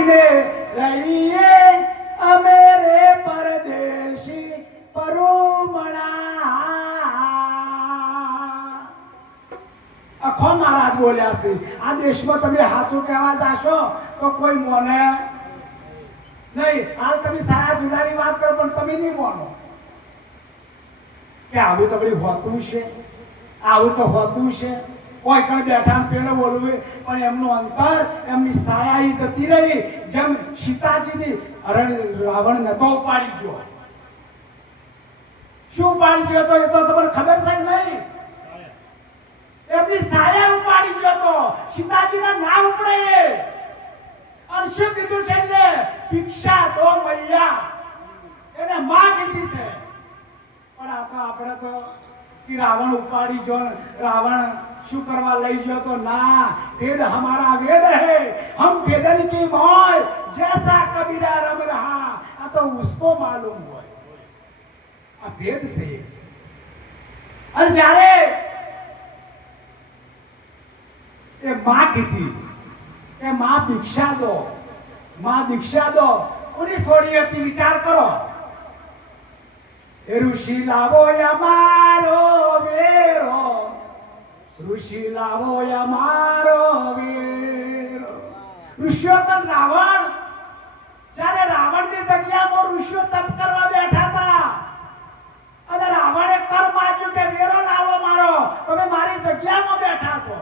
લઈને રહીએ અમે રે પરદેશી પરુમણા. અખો મહારાજ બોલ્યા છે આ દેશમાં તમે સાચું કહેવા જાશો તો કોઈ મોને નહીં. હાલ તમે સારા જુદાની વાત કરો પણ તમે નહીં મોનો કે આવું તો બધી હોતું છે, આવું તો હોતું છે. કોઈ કણ બેઠા પેલો બોલવું પણ એમનું અંતર એમની સાયા જતી રહી. જેમ સીતાજીની રાવણ નતો ઉપાડી ગયો. શું ઉપાડી ગયો તો એ તો તમને ખબર છે કે નહીં? એમની સાયા ઉપાડી ગયો તો સીતાજીના ના ઉપડે. અને શું કીધું છે ને ભિક્ષા દો મૈયા એને માં કીધી છે. પણ આ તો આપણે તો રાવણ ઉપાડી ગયો. રાવણ શું કરવા લઈ ગયો તો ના વેદ हमारा वेद है हम वेदन की मौज जैसा कबीरा रम रहा. આ તો उसको मालूम હોય આ વેદ છે. અને જ્યારે એ માં કીધી કે માં ભિક્ષા દો, માં ભિક્ષા દો. ઉની છોડી હતી વિચાર કરો. એ ઋષિ લાવો અમારો વેરો, ઋષિ લાવો અમારો વેરો. ઋષિઓ પણ રાવણ જ્યારે રાવણની જગ્યામાં ઋષિઓ તપ કરવા બેઠા હતા અને રાવણે કર માગ્યું કે વેરો લાવો મારો, તમે મારી જગ્યામાં બેઠા છો.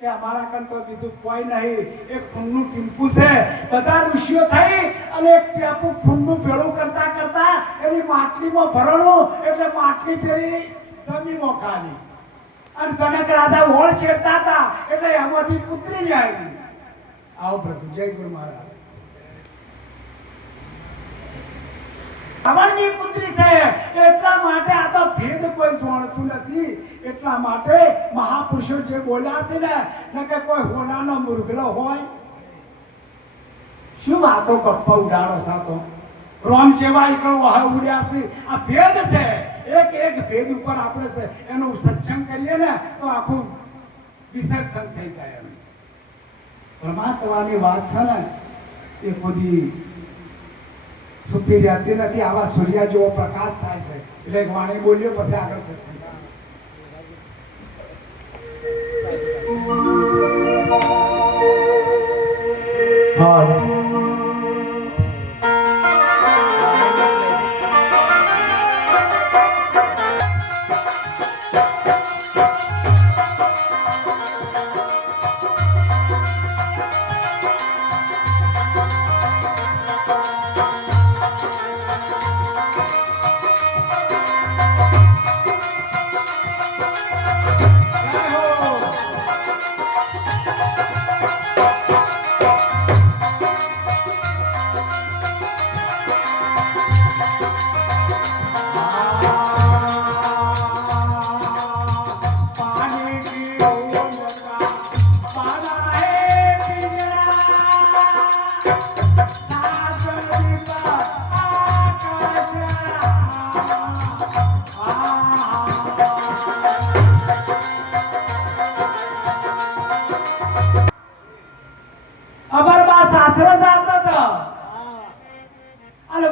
કે અમારા કન તો બીજું કોઈ નહીં, એક ખૂનનું ટીમ્પુ છે. બધા ઋષિઓ થઈ અને એક ટેપુ ખૂનનું ભેળું કરતા કરતા એની માટલીમાં ભરણું એટલે માટલી પેલી જમીનમાં ખાલી. અને જનક રાજા હોળ છેડતા હતા એટલે એમાંથી પુત્રી ને આવી. આવો પ્રભુ જય ગુરુ મહારાજ. રાવણની પુત્રી છે એટલા માટે આ તો ભેદ કોઈ જાણતું નથી. એટલા માટે મહાપુરુષો જે બોલ્યા છે ને કે કોઈ હોનાનો મુરગલો હોય. શું વાતો ગપ્પા ઉડાડો સાતો રોમ જેવા એકલો ઉડ્યા છે. આ ભેદ છે. એક એક ભેદ ઉપર આપણે છે એનું સત્સંગ કરીએ ને તો આખું વિસર્જન થઈ જાય. એમ પરમાત્માની વાત છે ને એ બધી સુપી રહેતી નથી. આવા સૂર્ય જેવો પ્રકાશ થાય છે. એટલે વાણી બોલ્યો પછી આગળ સત્સંગ. હા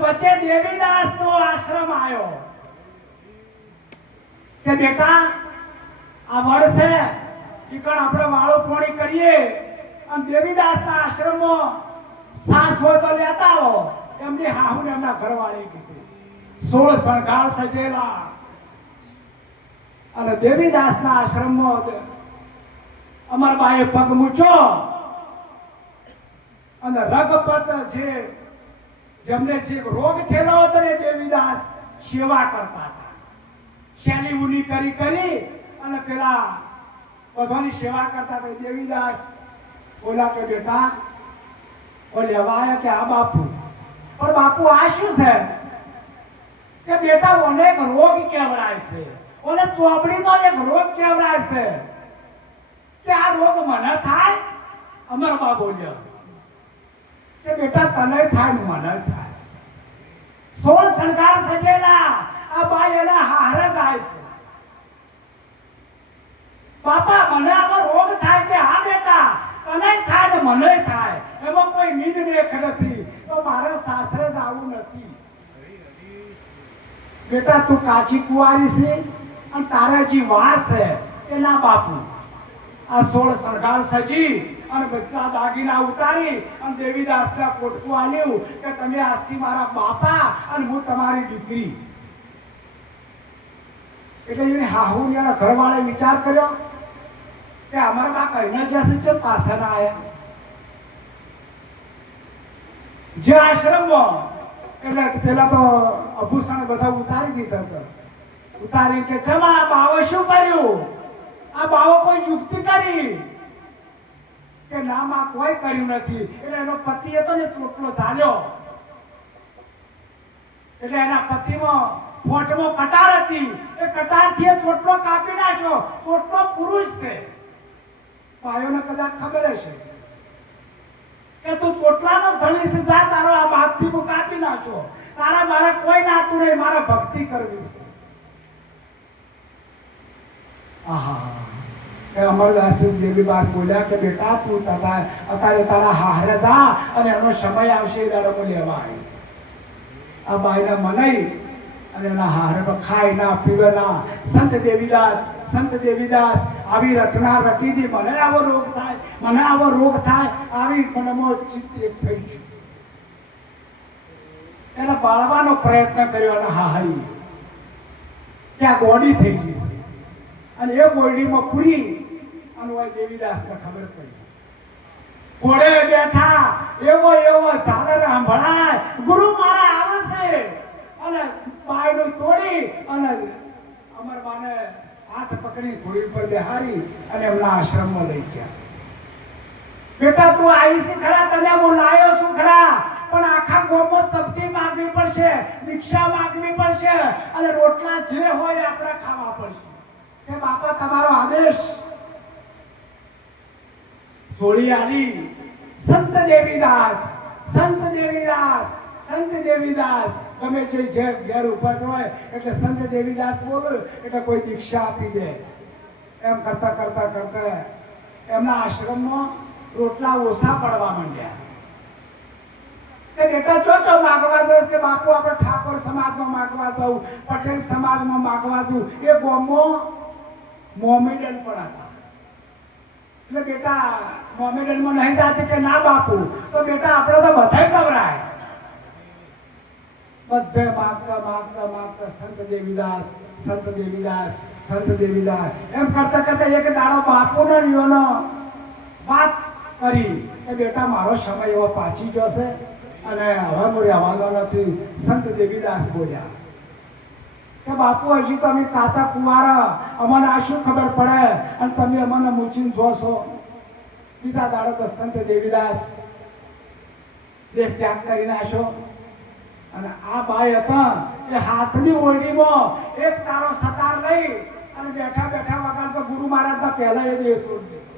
વચ્ચે દેવીદાસ નો આશ્રમ આવ્યો કે બેટા આ વડ છે ઈકણ આપણે વાળો પોણી કરીએ અને દેવીદાસ ના આશ્રમમાં સાસ હોય તો લેતા આવો. એમની હાહુ ને એમના ઘરવાળી કીધું. 16 શણગાર સજેલા અને દેવીદાસ ના આશ્રમમાં અમર બાએ પગ મૂચો અને રગપત જે જેમને જે રોગ થયેલો હતો ને દેવીદાસ સેવા કરતા હતા. શેલી ઉની કરી કરી અને પેલા બધાની સેવા કરતા હતા. દેવીદાસ બોલા કે બેટા ઓ લેવાય કે આ બાપુ. પણ બાપુ આ શું છે કે બેટા અનેક રોગ કેવરાય છે, ઓને ચોબડીનો એક રોગ કેવરાય છે કે આ રોગ મને થાય. અમર બા બોલ્યા કે બેટા તને થાય ને મને થાય. 16 શણગાર સજેલા આ બાઈ એના હારે જાય છે. બાપા મને આવો રોગ થાય કે હા બેટા તને થાય ને મને થાય. એમાં કોઈ હતી. બેટા તું કાચી કુંવારી છે અને તારે હજી વાર છે કે ના બાપુ. આ 16 શણગાર સજી અને બધા દાગીના ઉતારી અને દેવીદાસના પોટકું આલ્યું કે તમે આજથી મારા બાપા અને હું તમારી દીકરી. એટલે એને હાહુરિયાના ઘરવાળાએ વિચાર કર્યો કે અમારા બા કહીને જશે છે પાછા ના આયા. જે આશ્રમમાં એટલે પેલા તો આભૂષણ બધા ઉતારી દીધા હતા. ઉતારી કે ચમા બાવે શું કર્યું? આ બાવો કોઈ યુક્તિ કરી કે ના માં કોઈ કર્યું નથી. એટલે એનો પતિ હતો ને ચોટલો ચાલ્યો. એટલે એના પતિમાં ફોટમાં કટાર હતી. એ કટારથી ચોટલો કાપી નાખ્યો. ચોટલો પુરુષ છે. ભાઈઓને કદાચ ખબર હશે કે તું ચોટલાનો ધણી સીધા તારો આ બાપથી હું કાપી નાખ્યો. તારા મારે કોઈ નાતું નહીં, મારે ભક્તિ કરવી છે. અમરદાસ દેવી બાદ બોલ્યા કે બેટા તું અત્યારે તારા હારે જા અને એનો સમય આવશે એ દાડો લેવા આવી. આ બાઈને મનાઈ અને એના હારે પર ખાય ના પીવે ના. સંત દેવીદાસ આવી રટના રટી દી. મને આવો રોગ થાય, મને આવો રોગ થાય, આવી મનમાં ચિત્ત એક થઈ ગયું. એને બાળવાનો પ્રયત્ન કર્યો અને હાહરી કે આ ગોડી થઈ ગઈ છે. અને એ બોરડીમાં પૂરી અને દેવીદાસને ખબર પડી. ઘોડે બેઠા એવો ઝાલર સંભળાય, ગુરુ મારા આવે છે. અને બાયડું તોડી અને અમરબાને હાથ પકડી ઘોડી પર બેહારી અને એમના આશ્રમમાં લઈ ગયા. બેટા તું આવી છે ખરા, તને હું લાયો છું ખરા, પણ આખા ગામમાં ચપટી માંગવી પડશે, દીક્ષા માંગવી પડશે અને રોટલા જે હોય આપણે ખાવા પડશે. કે બાપા તમારો આદેશ. જોડી આલી સંત દેવીદાસ ગમે છે જે ઘેર ઉપર હોય એટલે સંત દેવીદાસ બોલે એટલે કોઈ દીક્ષા આપી દે. એમ કરતા એમના આશ્રમમાં રોટલા ઓછા પડવા માંડ્યા. કે બેટા ચો માગવા જઈશ કે બાપુ આપણે ઠાકોર સમાજમાં માગવા જવું, પટેલ સમાજમાં માગવા જવું. એ ગામમાં મોમેડન પણ હતા. એટલે બેટા મોમેડનમાં નહીં જાતી કે ના બાપુ, તો બેટા આપણે તો બધાય જવરાય. બધે માગતા સંત દેવીદાસ એમ કરતા એક દાડો બાપુનો રીઓનો વાત કરી કે બેટા મારો સમય એવો પાછી જશે અને હવે હું રહેવાનો નથી. સંત દેવીદાસ બોલ્યા કે બાપુ હજી તો અમે કાચા કુંવારા, અમને આ શું ખબર પડે અને તમે અમને મૂચીને જોશો. બીજા દાડો તો સંત દેવીદાસ દેહ ત્યાગ કરી નાખશો. અને આ બાઈ હતા એ હાથની ઓરડીમાં એક તારો સતાર લઈ અને બેઠા વગર તો ગુરુ મહારાજના પહેલા એ દેહ છોડી દીધો.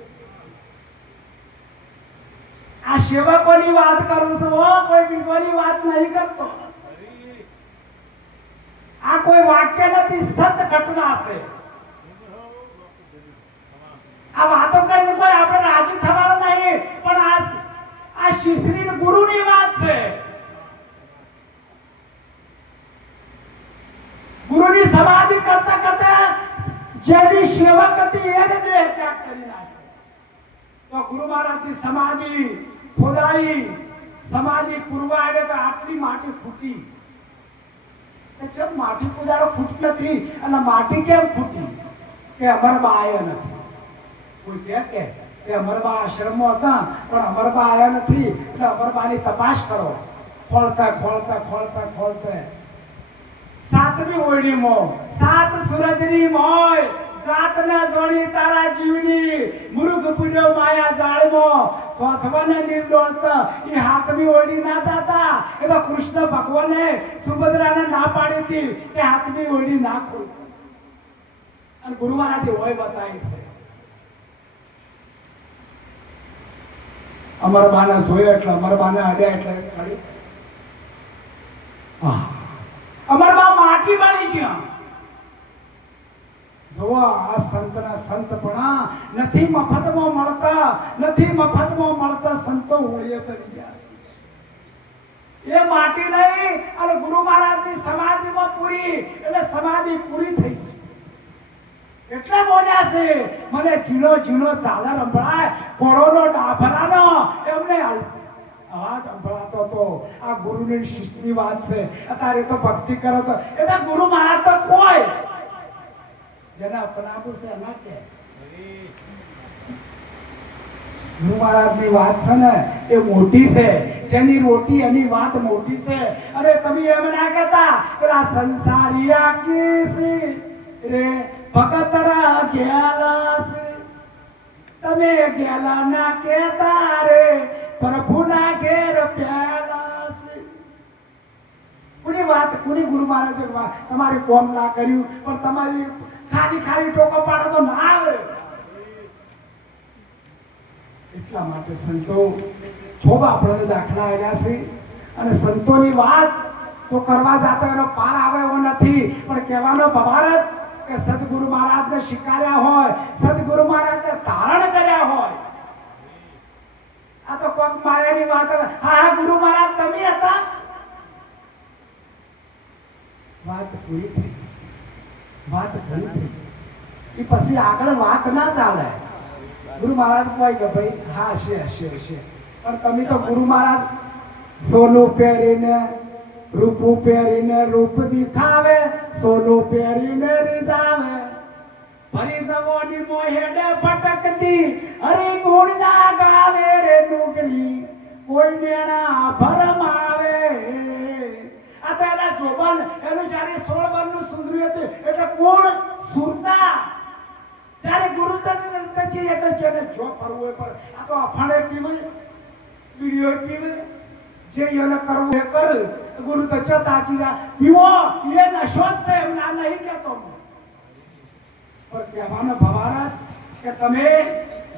આ સેવકોની વાત કરું છું, કોઈ બીજોની વાત નહીં કરતો. આ કોઈ વાક્ય નથી, સત ઘટના છે. આ વાતો કરીને કોઈ આપણે રાજી થવાનું નહીં, પણ આ શિશ્રી ગુરુની વાત છે. ગુરુની સમાધિ કરતા જેની સેવક હતી એને દેહ ત્યાગ કરી નાખ્યો. તો ગુરુ મહારાજની સમાધિ ખોદાઈ, સમાધિ પુરવાડે તો આટલી માટી ફૂટી. ચમ માટી કુદાડો ખૂટ નથી અને માટી કેમ ફૂટી? કે અમરબા આયા નથી. કોઈ કે અમરબા આશ્રમમાં હતા પણ અમરબા આયા નથી. એટલે અમરબાની તપાસ કરો. ખોળતા સાતમી ઓરડીમાં સાત સૂરજની મોય જાતના જોડી તારા જીવની મુરુગ પૂર્યો માયા જાળમાં સોથવાને નિર્દોષ એ હાથમી ઓરડી ના જાતા. એ તો કૃષ્ણ ભગવાને સુભદ્રાને ના પાડી હતી કે હાથમી ઓરડી ના ખોલ. અને ગુરુ મહારાજે હોય બતાવી છે. અમરબાને જોયો એટલે અમરબાને અડ્યા એટલે અડી. અમરબા માટી બની ગયા. જો આ સંતના સંતપણા નથી મફતમાં મળતા સંતો હોળીએ ચડી ગયા. એ માટી લઈ અને ગુરુ મહારાજની સમાધિમાં પૂરી, એટલે સમાધિ પૂરી થઈ. એટલે બોલ્યા છે, મને ઝીણો ઝીણો ચાદર સંભળાય, કોળોનો ડાભરાનો એમને અવાજ સંભળાતો હતો. આ ગુરુની શિસ્તની વાત છે. અત્યારે તો ભક્તિ કરો તો એટલે ગુરુ મહારાજ તો કોઈ જેને અપનાવું છે એના કે ગુરુ મહારાજની વાત છે ને એ મોટી છે. જેની રોટી એની વાત મોટી છે. અરે તમે એમ ના કહેતા પેલા સંસારિયા કીસી રે ભગતડા ગેલા છે, તમે ગેલા ના કહેતા રે પ્રભુના ઘેર પ્યાલા છે. કોની વાત, કોની ગુરુ મહારાજે વાત તમારી કોમ ના કર્યું પણ તમારી ખાલી ખાલી ટોકો પાડો તો ના આવે. એટલા માટે સંતો ખૂબ આપણને દાખલા આવ્યા છે. અને સંતોની વાત તો કરવા જાતો એનો પાર આવે એવો નથી, પણ કહેવાનો ભાવાર્થ કે સદગુરુ મહારાજને શીખાર્યા હોય, સદગુરુ મહારાજને ધારણ કર્યા હોય. આ તો પગ માર્યાની વાત. હા ગુરુ મહારાજ તમે હતા, વાત પૂરી થઈ, વાત પૂરી થઈ. એ પછી આગળ વાત ના ચાલે. ગુરુ મહારાજ કોઈ કે ભાઈ હા હશે હશે હશે, પણ તમે તો ગુરુ મહારાજ સોનું પહેરીને રૂપું પહેરીને રૂપ દેખાવે, સોનું પહેરીને રીઝાવે, ભરી જવાની મોહેડે ભટકતી હરી ગુણ ના ગાવે રે નુગરી કોઈ નેણા ભરમાવે. આ તો એના જોબન એનું જ્યારે 16 વર્ષનું સુંદરી હતું એટલે કોણ સુરતા. જ્યારે ગુરુચરણ નંદજી એટલે જેને જો ફરવું પર આ તો અફાણે પીવે, વિડીયો પીવે, જે એને કરવું એ કર. ગુરુ તો ચતાચીરા પીવો એ નશો જ છે એમ ના નહીં કહેતો. પણ કહેવાનો ભાવાર્થ કે તમે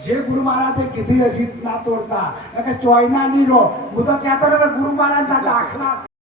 જે ગુરુ મહારાજે કીધી રીત ના તોડતા, કે ચોયના નહીં રહો. હું તો કહેતો ને ગુરુ મહારાજના દાખલા